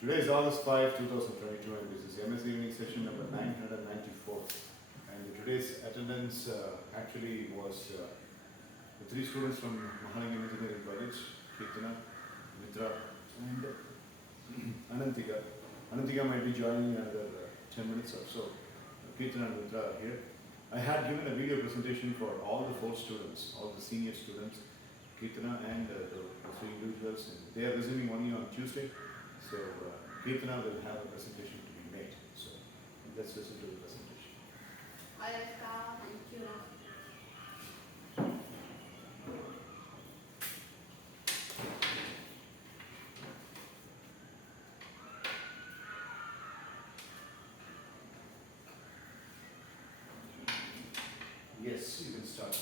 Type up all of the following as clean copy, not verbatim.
Today is August 5, 2022, and this is MS evening session number 994. And today's attendance actually was the three students from Mahalingam Engineering College, Kirtana, Mitra, and Anantika. Anantika might be joining in another 10 minutes or so. Kirtana and Mitra are here. I had given a video presentation for all the four students, all the senior students, Kirtana and the three individuals. And they are resuming only on Tuesday. So Kirtana will have a presentation to be made. So let's listen to the presentation. Hi, Aska. Thank you. Yes, you can start.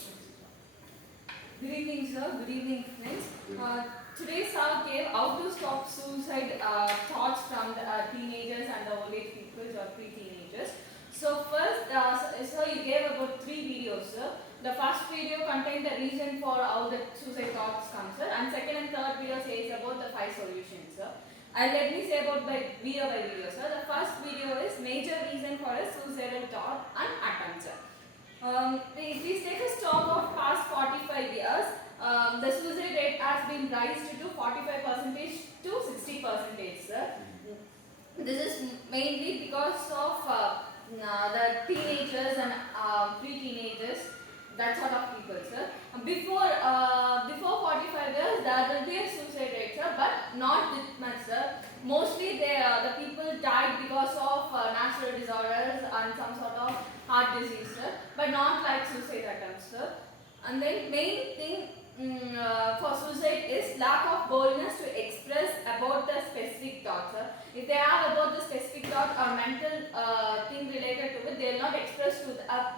Good evening, sir. Good evening, friends. Today, sir gave how to stop suicide thoughts from the teenagers and the old age people or pre-teenagers. So first, sir, you gave about 3 videos, sir. The first video contained the reason for how the suicide thoughts come, sir, and second and third video says about the 5 solutions, sir. And let me say about video by video, sir. The first video is major reason for a suicidal thought and attempt, sir. If we take a stock of past 45 years, the suicide rate has been raised to 45% to 60%, sir. This is mainly because of the teenagers and pre-teenagers, that sort of people, sir. Before 45 years, there will be a suicide rate, sir, but not this much, sir. Mostly the people died because of natural disorders and some sort of heart disease, sir, but not like suicide attempts, sir. And then main thing for suicide is lack of boldness to express about the specific thought, sir. If they have about the specific thought or mental thing related to it, they will not express to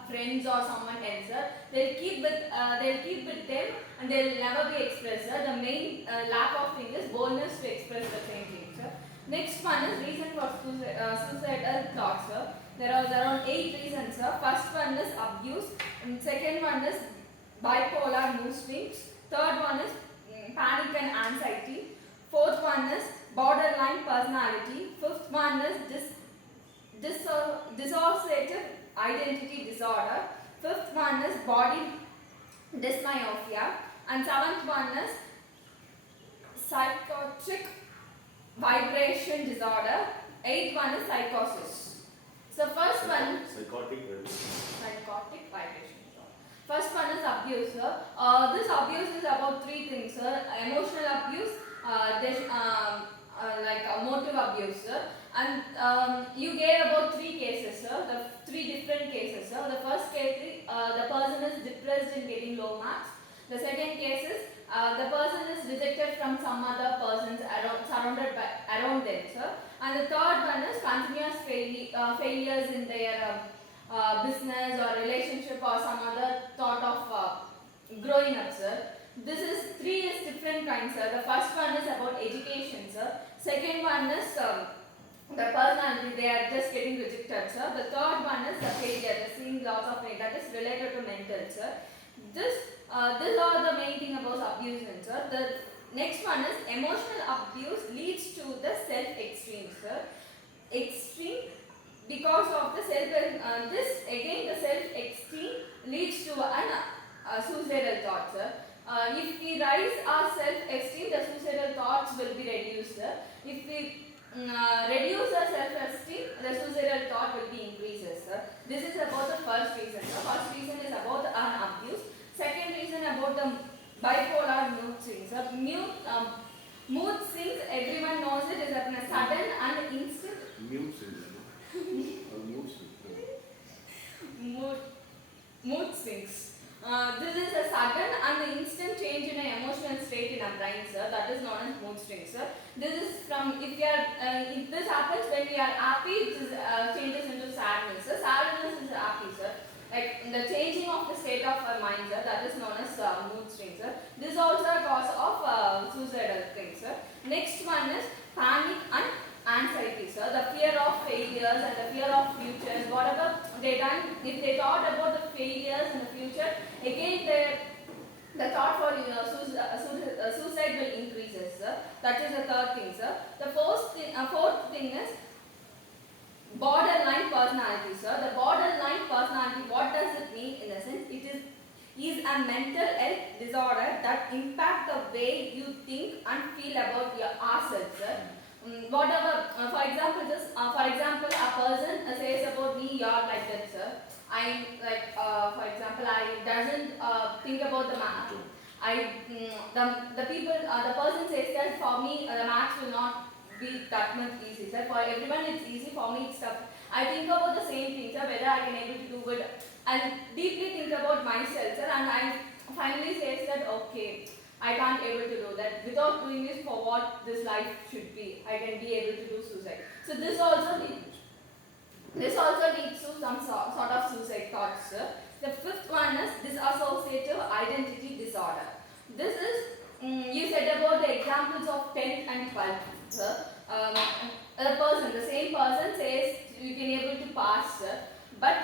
friends or someone else, sir. They'll keep with them and they will never be expressed, sir. The main lack of thing is boldness to express the same thing, sir. Next one is reason for suicidal thoughts, sir. There are around 8 reasons, sir. First one is abuse, and second one is bipolar mood swings, third one is panic and anxiety, fourth one is borderline personality, fifth one is dissociative identity disorder, fifth one is body dysmorphia, and seventh one is psychotic vibration disorder, eighth one is psychosis. So first one, psychotic vibration. First one is abuse, sir. This abuse is about 3 things, sir. Emotional abuse, like motive abuse, sir. And you gave about 3 cases, sir. The 3 different cases, sir. The first case, the person is depressed in getting low marks. The second case is the person is rejected from some other persons surrounded around them, sir. And the third one is continuous failures in their business or relationship or some other thought of growing up, sir. This is 3 is different kinds, sir. The first one is about education, sir. Second one is the personality, they are just getting rejected, sir. The third one is the failure, the seeing lots of failure, that is related to mental, sir. These are the main thing about abuse, sir. The next one is emotional abuse leads to the self-esteem, sir. Extreme because of the the self-esteem leads to a suicidal thought, sir. If we raise our self-esteem, the suicidal thoughts will be reduced, sir. If we reduce our self-esteem, the suicidal thought will be increases, sir. This is about the first reason. The first reason is about an abuse. Second reason about the bipolar mood swings. Mood swings, everyone knows it, is a sudden and instant. Mood swings. This is a sudden and instant change in an emotional state in a brain, sir. That is known as mood swings, sir. This is from if this happens when we are happy, it changes into sadness, sir. Sadness is happy, sir. Like the changing of the state of our mind, sir. That is known as mood swings, sir. This is also a cause of suicidal things, sir. Next one is panic and anxiety, sir. The fear of failures and the fear of futures. Whatever they done, if they thought about the failures in the future, again the thought for suicide will increases, sir. That is the third thing, sir. The fourth thing is borderline personality, sir. The borderline personality, what does it mean? In a sense, it is a mental health disorder that impact the way you think and feel about yourself, sir. Whatever, for example, a person says about me, you're like that, sir. I like, for example, I doesn't think about the math. The person says that for me the maths will not be that much easy, sir. For everyone it's easy, for me it's tough. I think about the same thing, sir, whether I can able to do it, and deeply think about myself, sir, and I finally says that okay, I can't able to do that. Without doing this, for what this life should be, I can be able to do suicide. So this also leads to some sort of suicide thoughts, sir. The fifth one is dissociative identity disorder. This is, you said about the examples of 10th and 12th, sir. The same person says you can able to pass, sir. But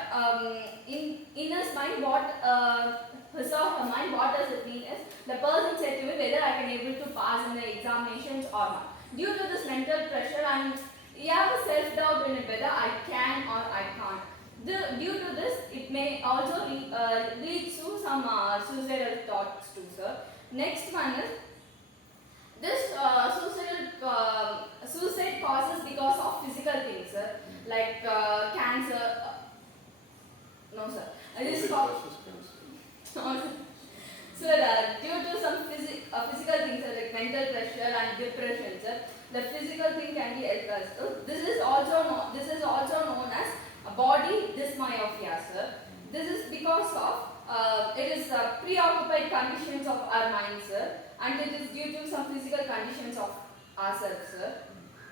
in his mind, his or her mind, what does it mean is, the person said to me whether I can able to pass in the examinations or not. Due to this mental pressure, and you have a self-doubt in it whether I can or I can't. Due to this, it may also lead to some suicidal thoughts too, sir. Next one is, this suicide causes because of physical things, sir, like cancer. No, sir. It is no, sir, due to some physical things, like mental pressure and depression, sir, the physical thing can be addressed. This is also known as a body dysmorphia, sir. This is because of it is preoccupied conditions of our mind, sir, and it is due to some physical conditions of ourselves, sir.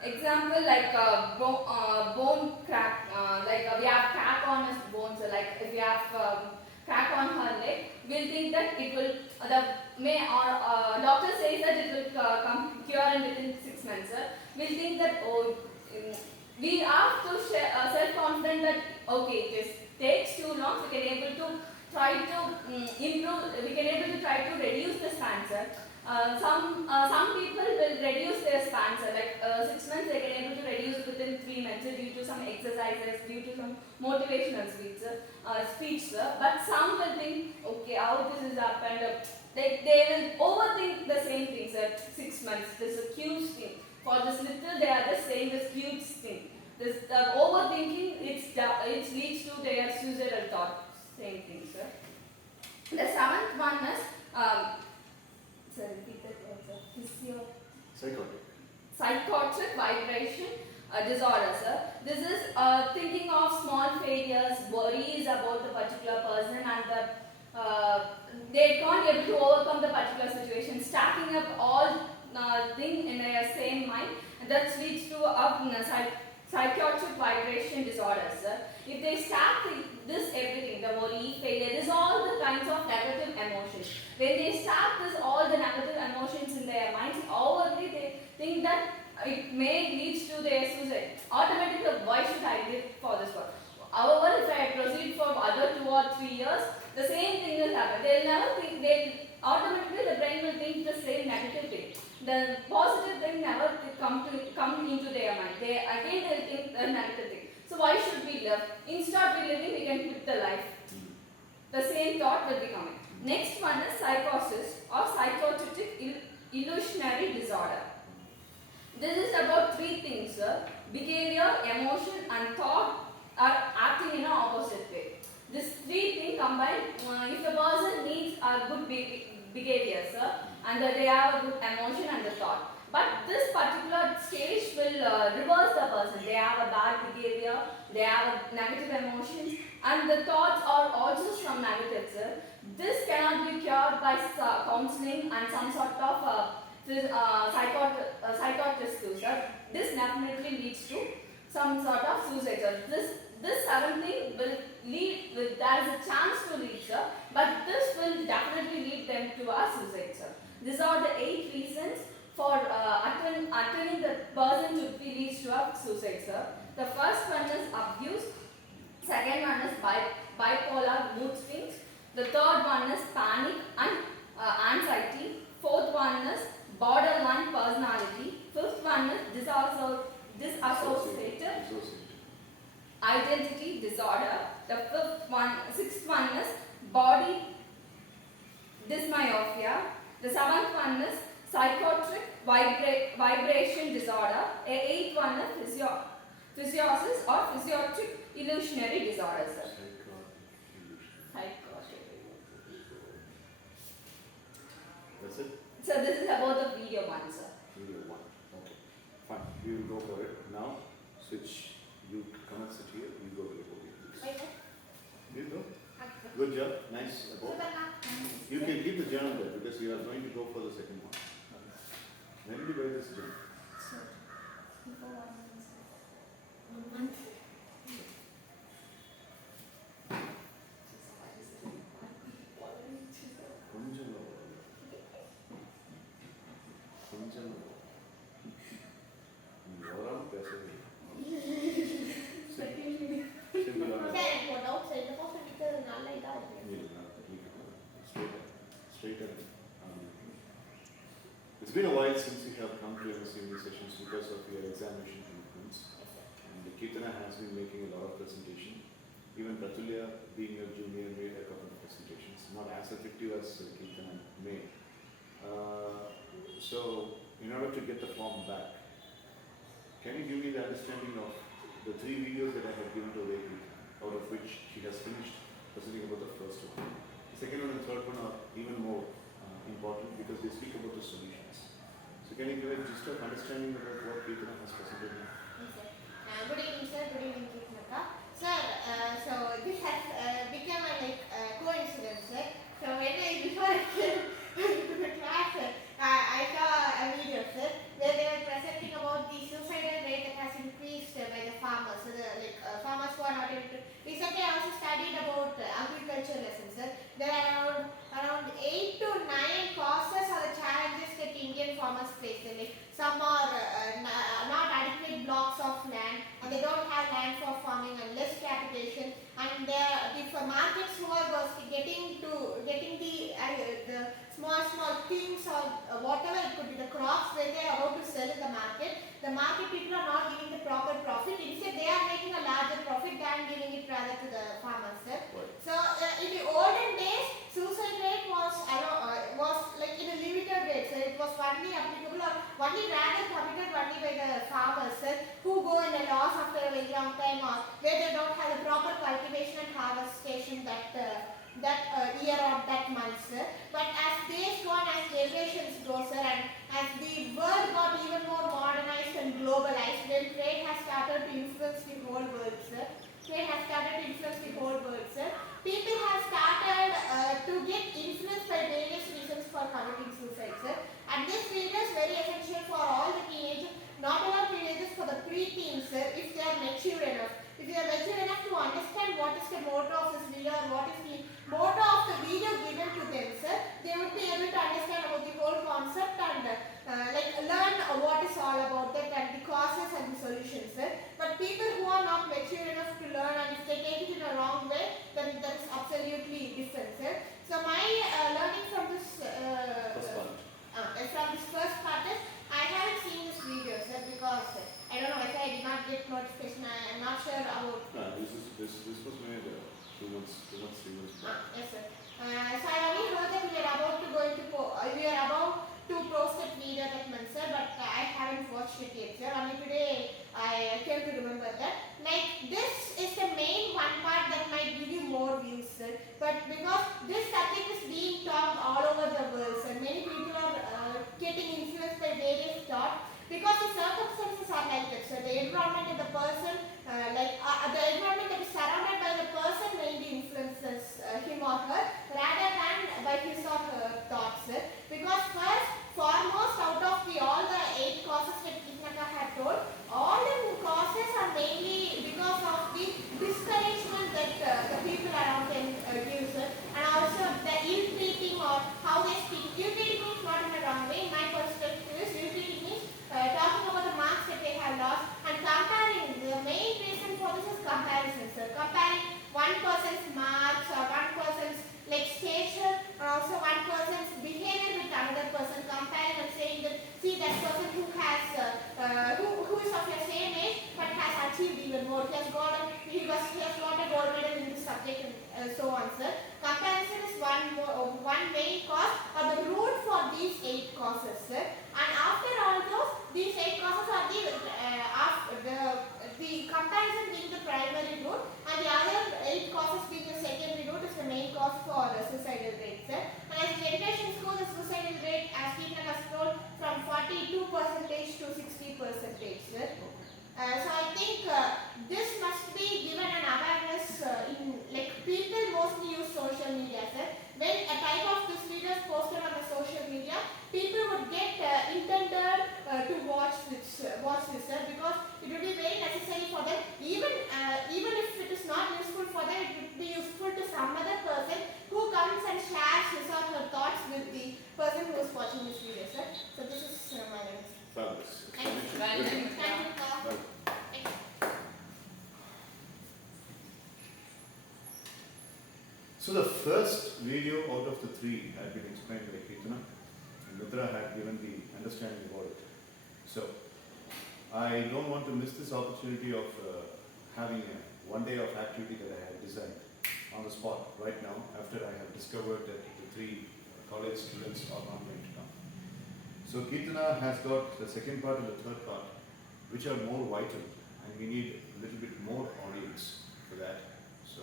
Example like bone crack, we have crack on his bones, like if we have crack on her leg, we'll think that it will, doctor says that it will come cure in within 6 months, sir. We'll think that, we have to self-confident that, okay, it takes too long, we can able to try to improve, we can able to try to reduce the span, sir. Some people will reduce their span, sir, like 6 months they can able to reduce within 3 months, sir, due to some exercises, due to some motivational speech, sir. But some will think, okay, how this is happened, they will overthink the same thing, sir. 6 months, this is a huge thing. For this little, they are just saying this huge thing. This overthinking, it leads to their suicidal thoughts. Same thing, sir. The seventh one is, repeat that word, sir. Psychotic vibration disorder, sir. This is thinking of small failures, worries about the particular person, and they can't able to overcome the particular situation, stacking up all things in their same mind, and that leads to psychotic vibration disorders, sir. If they stack this everything, the worry, failure, this all the kinds of negative emotions. When they stack all the negative emotions in their minds, overly they think that it may lead to their suicide. Automatically, why should I live for this one? However, if I proceed for other 2 or 3 years, the same thing will happen. They'll never think, automatically the brain will think the same negative thing. The positive thing never come into their mind. They will think the negative thing. So why should we live? Instead of living, we can quit the life. The same thought will be coming. Next one is psychosis or psychotic illusionary disorder. This is about 3 things, sir. Behavior, emotion and thought are acting in an opposite way. These 3 things combined, if a person needs a good behavior, sir, and they have a good emotion and the thought. But this particular stage will reverse the person. They have a bad behavior, they have negative emotions, and the thoughts are also some negative, sir. This cannot be cured by counseling and some sort of psychiatrist too, sir. This definitely leads to some sort of suicide, sir. This 7 thing will lead, there is a chance to lead, sir, but this will definitely lead them to a suicide, sir. These are the 8 reasons for attaining the person to be leads to a suicide, sir. The first one is abuse, second one is bipolar mood swings, the third one is panic and vibration disorder. Eighth one is physiosis or physiotic illusionary disorder, sir. Psychotic. That's it? So this is about the video one, sir. Video 1. Okay. Fine. We will go for it. Now, switch. You come and sit here. You go to the podium, please. You go. Good job. Nice. You can keep the journal there because you are going to go for the second one. When did you buy this journal? Before 1 month. கொஞ்சம் ஓரம் பேசுறது It's been a while since we have come to MSES sessions because of your examination commitments. And Kirtana has been making a lot of presentation. Even Pratulya, being your junior, made a couple of presentations. Not as effective as Kirtana made. So, in order to get the form back, can you give me the understanding of the 3 videos that I have given to Vedi, out of which she has finished presenting about the first one? The second one and third one are even more important because they speak about the solutions. So, can you give a gist of understanding about what Kirtana has presented now? Good evening, sir. Good evening, Kirtana. Sir, so this has become a coincidence, sir. So before I came to the class, I saw a video, sir, where they were presenting about the suicidal rate that has increased by the farmers. So farmers who are not able to. Recently, I also studied about agriculture lessons, sir. There are around 8 to 9 causes or the challenges that Indian farmers face. Like some are not adequate blocks of land, and they don't have land for farming and less capitation. And if markets who are getting the small things or whatever it could be, the crops where they are about to sell in the market people are not giving the proper profit. Instead, they are making a larger profit than giving it rather to the farmers. Right. So in the olden days, suicide rate was like in a limited rate. So it was only applicable or only rather committed only by the farmers who go in a loss after a very long time or where they don't have the proper cultivation and harvestation that year or that month, sir. But as days go on, as generations go, sir, and as the world got even more modernized and globalized, then trade has started to influence the whole world, sir. People have started to get influenced by various reasons for committing suicide, sir. And this video is very essential for all the teenagers, not only teenagers, for the pre-teens, sir, if they are mature enough. If they are mature enough to understand what is the motto of this video or what is the motto of the video given to them, sir, they would be able to understand about the whole concept and learn what is all about that and the causes and the solutions, sir. But people who are not mature enough to learn and if they take it in a wrong way, then that is absolutely different, sir. So my learning from this first part is I haven't seen this video, sir, because I don't know, I did not get notification. I am not sure about. This was made 2 months, 3 months back. Yes, sir. So I only heard that we are about to post that video that month, sir, but I haven't watched it yet, sir. Only today I came to remember that. Like this is the main one part that might give you more views, sir. But because this subject is being taught all over the world, sir, many people are getting influenced by various thoughts. Because the circumstances are like that, so the environment of the person, the environment that is surrounded by the person mainly influences him or her rather than by his or her thoughts. Because first, foremost, out of all the 8 causes that Kirtana had told, all the causes are mainly because of the discouragement that the people around them gives, and also the ill-treating or how they speak. Ill-treating means not in a wrong way. In my perspective, ill-treating means talking about the marks that they have lost and comparing. The main reason for this is comparison, sir. Comparing one person's marks or one person's stature or also one person's behavior with another person, comparing and saying that see that person who has who is of your same age but has achieved even more. He has got a gold medal in this subject and so on, sir. Comparison is one main cause or the root for these 8 causes, sir. And after all these 8 cause for suicidal rate, sir. And as the education school, the suicidal rate, as Keaton has told, from 42% to 60%, sir. So I think this must be given an awareness in, like, people mostly use social media, sir. When a type of this videos posted on the social media, people would get intended to watch this, sir, because it would be very necessary for them. Even if it is not useful for them, it would be useful to some other person who comes and shares his or her thoughts with the person who is watching this video, sir. So this is my answer. Fabulous. Thank you. Well done. Thank you, sir. Well, Thank you. so the first video out of the three had been explained by Kirtana, and Mitra had given the understanding about it. So I don't want to miss this opportunity of having a one day of activity that I have designed on the spot right now after I have discovered that the three college students are not going to come. So Kirtana has got the second part and the third part, which are more vital, and we need a little bit more audience for that. So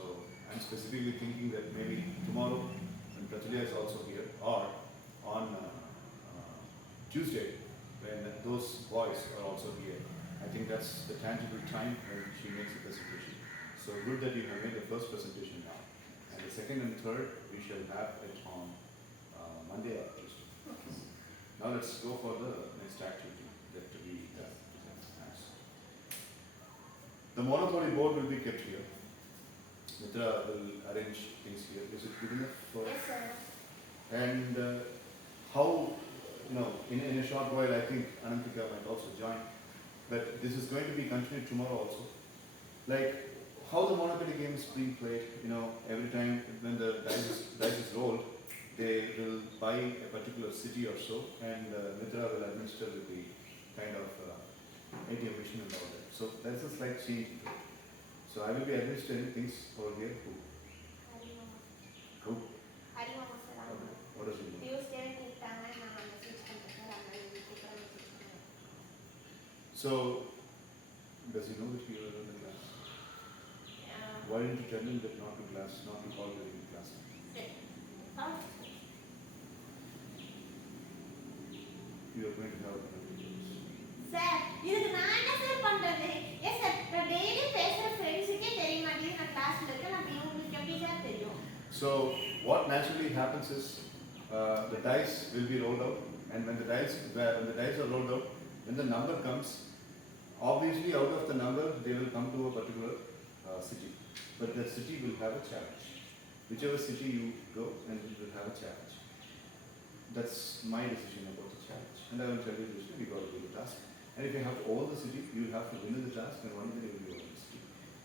I'm specifically thinking that maybe tomorrow, when Pratulia is also here, or on Tuesday, when those boys are also here. I think that's the tangible time when she makes the presentation. So good that you have made the first presentation now. And the second and third, we shall have it on Monday or Tuesday. Now let's go for the next activity that we have. The monopoly board will be kept here. Mitra will arrange things here. Is it good enough for? Yes, sir. And how, in a short while, I think Anantika might also join. But this is going to be continued tomorrow also. Like how the Monopoly game is being played, every time when the dice is rolled, they will buy a particular city or so, and Mitra will administer with the kind of ATM machine and all that. So that's a slight change. So I will be administering things over here. Who? Harimama, sir. Okay. What does it mean? Tuesday கூப்பிட்டாங்க நான் message பண்ணிட்டேன் sir அதனால சீக்கிரம் message பண்ணுங்க. So does he know that you are in the class? Why didn't you tell him that not to call during the class? You are going to have sir இதுக்கு நான் என்ன sir பண்றது? Yes sir நான் daily பேசுற ஃப்ரெண்ட்ஸ்க்கே தெரிய மாட்டேங்குது நான் கிளாஸ்ல இருக்கேன் நான் உங்களுக்கு எப்படி சார் தெரியும்? So what naturally happens is the dice will be rolled out, and when the dice are rolled out, when the number comes, obviously out of the number they will come to a particular city, but that city will have a challenge. Whichever city you go, and it will have a challenge. That's my decision about the challenge, and I will tell you this: we got to do the task, and if you have to own the city, you will have to win the task, and one day you will own the city.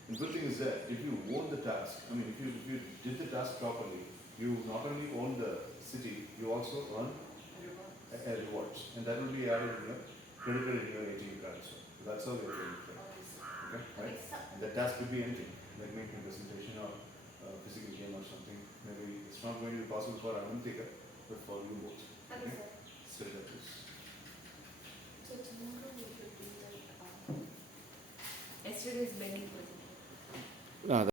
The good thing is that if you own the task, if you did the task properly, you not only own the city, you also earn a rewards, and that will be added, credited in your ATM card. So that's how they're going to play. Okay, right? And that task could be anything, like making a presentation or a physical game or something. Maybe it's not going to be possible for Anantika, but for you both. Okay, sir. So that is. So tomorrow we should do like yesterday's bending presentation.